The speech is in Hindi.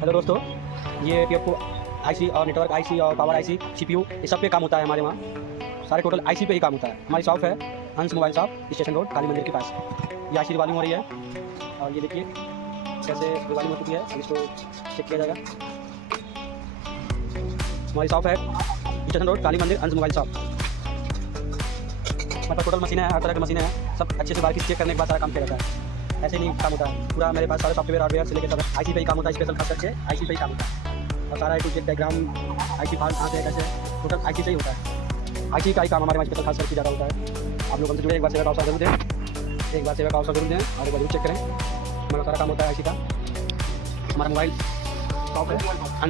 हेलो दोस्तों, ये पी आपको आईसी और नेटवर्क आईसी और पावर आईसी सीपीयू ये सब पे काम होता है हमारे वहाँ। सारे टोटल आईसी पे ही काम होता है। हमारी शॉप है हंस मोबाइल शॉप, स्टेशन रोड, काली मंदिर के पास। ये आईसी रिवालिंग हो रही है और ये देखिए कैसे रिवालिंग हो चुकी है। अब इसको चेक किया जाएगा। हमारी शॉप है स्टेशन रोड, काली मंदिर, हंस मोबाइल शॉप। मतलब टोटल मशीनें हैं, हर तरह की मशीनें हैं, सब अच्छे से बारीकी चेक करने के बाद सारा काम किया जाता है। ऐसे नहीं काम होता है। पूरा मेरे पास सारे सॉफ्टवेयर हार्डवेयर से लेकर सब आईसी पे ही काम होता है। स्पेशल खास करके आईसी पे ही काम होता है और सारा एक डायग्राम आईसी फाल्ट कहाँ से कैसे टोटल आईसी से ही होता है। आईसी का ही काम हमारे वहाँ स्पेशल खास करके ज़्यादा होता है। आप लोग हमसे जुड़े, एक बार सेवा का अवसर जरूर दें, एक बार सेवा का अवसर जरूर दें और एक बार जरूर चेक करें। हमारा सारा काम होता है आईसी का। हमारा मोबाइल शॉप है।